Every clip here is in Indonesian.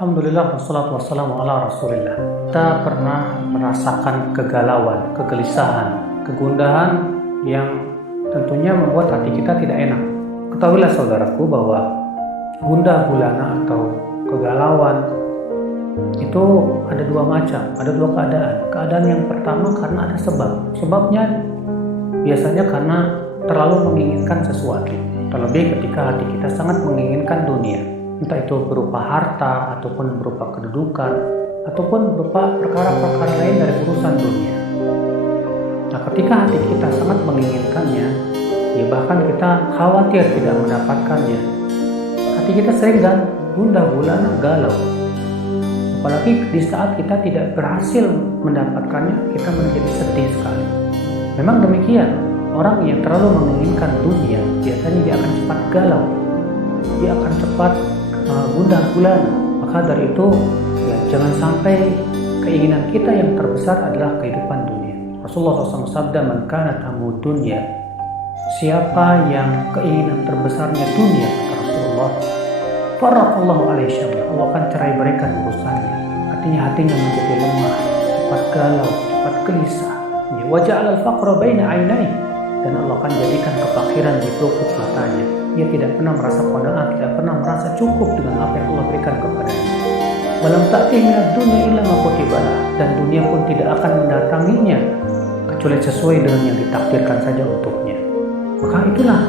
Alhamdulillah wassalatu wassalamu ala rasulillah. Kita pernah merasakan kegalauan, kegelisahan, kegundahan yang tentunya membuat hati kita tidak enak. Ketahuilah saudaraku bahwa gundah gulana atau kegalauan itu ada dua macam, ada dua keadaan. Keadaan yang pertama karena ada sebab. Sebabnya biasanya karena terlalu menginginkan sesuatu. Terlebih ketika hati kita sangat menginginkan dunia. Entah itu berupa harta, ataupun berupa kedudukan, ataupun berupa perkara-perkara lain dari urusan dunia. Nah, ketika hati kita sangat menginginkannya, ya bahkan kita khawatir tidak mendapatkannya, hati kita sering gundah gulana, galau. Apalagi di saat kita tidak berhasil mendapatkannya, kita menjadi sedih sekali. Memang demikian, orang yang terlalu menginginkan dunia, biasanya dia akan cepat galau, dia akan cepat gundah gulana. Maka dari itu ya, jangan sampai keinginan kita yang terbesar adalah kehidupan dunia. Rasulullah SAW sabda, man kana tamu dunya, siapa yang keinginan terbesarnya dunia, kata Rasulullah, farraqallahu alaihi syamlah, Allah akan cerai berikan urusannya. Artinya hatinya menjadi lemah, cepat galau, cepat gelisah. Wa ja'ala al-faqra baina 'ainaihi, dan Allah akan jadikan kefakiran di pelupuk matanya. Dia tidak pernah merasa qanaah, tidak pernah merasa cukup dengan apa yang Allah berikan kepadanya. Walam ta'tihi minad dunya illa ma kutiba lah, dan dunia pun tidak akan mendatanginya kecuali sesuai dengan yang ditakdirkan saja untuknya. Maka itulah,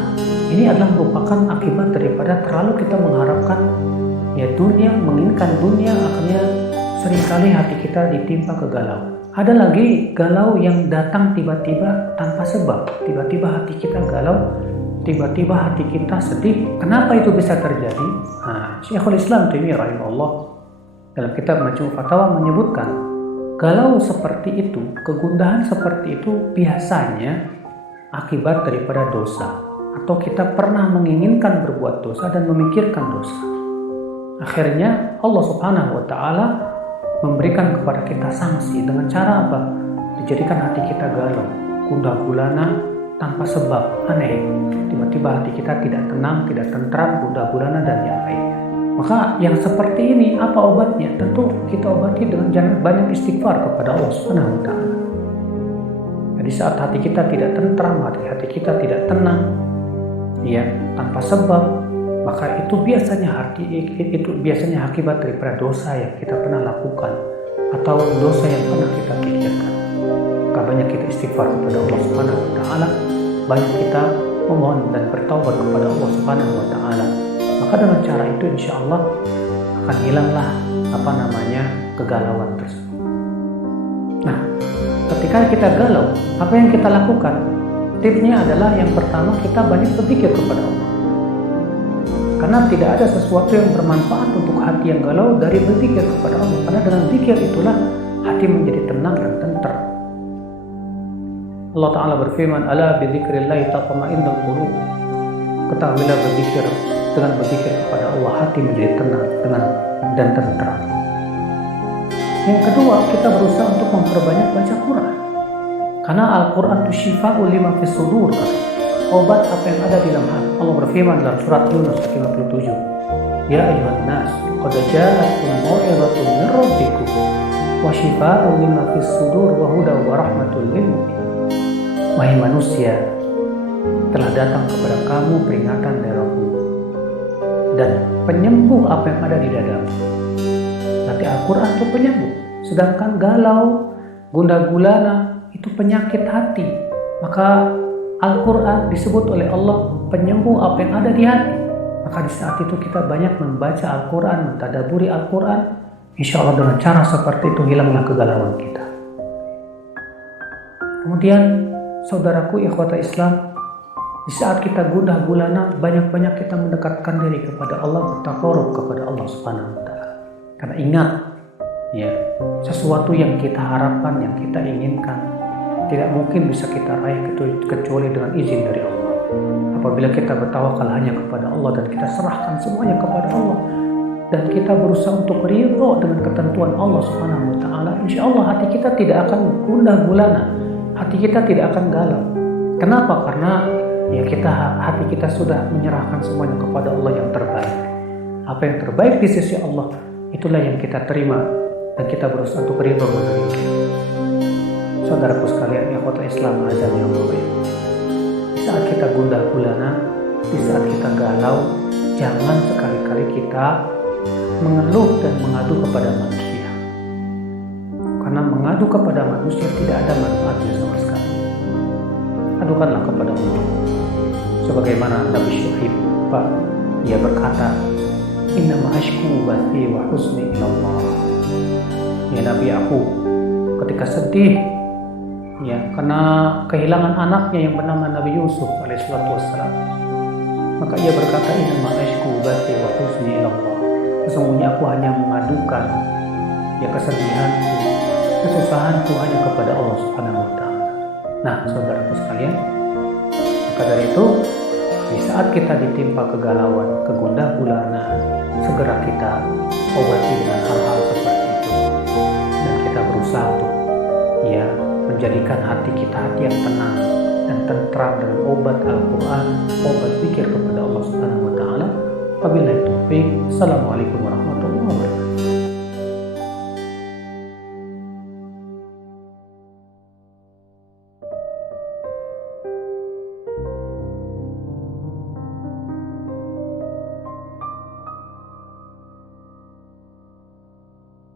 ini adalah merupakan akibat daripada terlalu kita mengharapkan ya dunia, menginginkan dunia, akhirnya seringkali hati kita ditimpa kegalauan. Ada lagi galau yang datang tiba-tiba tanpa sebab. Tiba-tiba hati kita galau, tiba-tiba hati kita sedih. Kenapa itu bisa terjadi? Syekhul Islam Taimiyah rahimahullah dalam kitab Majmu' Fatawa menyebutkan, galau seperti itu, kegundahan seperti itu biasanya akibat daripada dosa, atau kita pernah menginginkan berbuat dosa dan memikirkan dosa. Akhirnya Allah Subhanahu wa taala memberikan kepada kita sanksi dengan cara apa? Dijadikan hati kita galau, gundah gulana tanpa sebab, aneh. Tiba-tiba hati kita tidak tenang, tidak tentram, gundah gulana dan yang lainnya. Maka yang seperti ini apa obatnya? Tentu kita obati dengan banyak istighfar kepada Allah Subhanahu wa taala. Jadi saat hati kita tidak tentram, hati kita tidak tenang, ya, tanpa sebab, maka itu biasanya akibat daripada dosa yang kita pernah lakukan atau dosa yang pernah kita pikirkan. Maka banyak kita istighfar kepada Allah Subhanahu wa taala, banyak kita memohon dan bertaubat kepada Allah Subhanahu wa taala. Maka dengan cara itu insya Allah akan hilanglah kegalauan tersebut. Nah, ketika kita galau, apa yang kita lakukan? Tipsnya adalah yang pertama, kita banyak berpikir kepada Allah. Karena tidak ada sesuatu yang bermanfaat untuk hati yang galau dari berzikir kepada Allah. Karena dengan zikir itulah hati menjadi tenang dan tentram. Allah Ta'ala berfirman, ala bizikrillahi tatma'innul qulub. Ketahuilah dengan berzikir kepada Allah, hati menjadi tenang dan tentram. Yang kedua, kita berusaha untuk memperbanyak baca Quran. Karena Al-Quran itu syifa'ul lima fis sudur, obat apa yang ada di dalam hati. Allah berfirman dalam surat Yunus 57, ya ayyuhan nas, qad ja'akum mau'izatun min rabbikum wa shifaa'un lima fis sudur wa hudan wa rahmatul lil mu'minin. Wahai manusia, telah datang kepada kamu peringatan dari Rabbmu dan penyembuh apa yang ada di dadamu. Berarti Al-Quran itu penyembuh. Sedangkan galau, gundah gulana itu penyakit hati. Maka Al-Quran disebut oleh Allah penyembuh apa yang ada di hati. Maka di saat itu kita banyak membaca Al-Quran, mentadaburi Al-Quran. Insya Allah dengan cara seperti itu hilanglah kegalauan kita. Kemudian saudaraku ikhwata Islam, di saat kita gundah gulana, banyak-banyak kita mendekatkan diri kepada Allah, bertaqarrub kepada Allah Subhanahu wa taala. Karena ingat, ya, sesuatu yang kita harapkan, yang kita inginkan, tidak mungkin bisa kita raih kecuali dengan izin dari Allah. Apabila kita bertawakal hanya kepada Allah dan kita serahkan semuanya kepada Allah dan kita berusaha untuk ridho dengan ketentuan Allah Subhanahu wa taala, insya Allah hati kita tidak akan gundah gulana, hati kita tidak akan galau. Kenapa? Karena ya hati kita sudah menyerahkan semuanya kepada Allah yang terbaik. Apa yang terbaik di sisi Allah itulah yang kita terima dan kita berusaha untuk ridho menerima. Saudaraku sekalian, ikhwatul Islam azan yang mulia. Di saat kita gundah gulana, di saat kita galau, jangan sekali-kali kita mengeluh dan mengadu kepada manusia. Karena mengadu kepada manusia tidak ada manfaatnya sama sekali. Adukanlah kepada Allah. Sebagaimana Nabi Syuaib, Pak, dia berkata, innama ashku bathi wa husni ilallah. Ya Nabi, aku ketika sedih ya karena kehilangan anaknya yang bernama Nabi Yusuf alaihissalatu wassalam, maka ia berkata, innama ashku bathi wa husni ilallah. Sesungguhnya aku hanya mengadukan ya kesedihanku, kesusahanku hanya kepada Allah Subhanahu wa taala. Nah, saudaraku sekalian, maka dari itu di saat kita ditimpa kegalauan, kegundah gulana, segera kita obati dengan hal-hal seperti itu, dan kita berusaha untuk ya menjadikan hati kita hati yang tenang dan tentram dengan obat Al-Quran, obat zikir kepada Allah Subhanahu wa taala. Wabillahi taufiq. Assalamualaikum warahmatullahi wabarakatuh.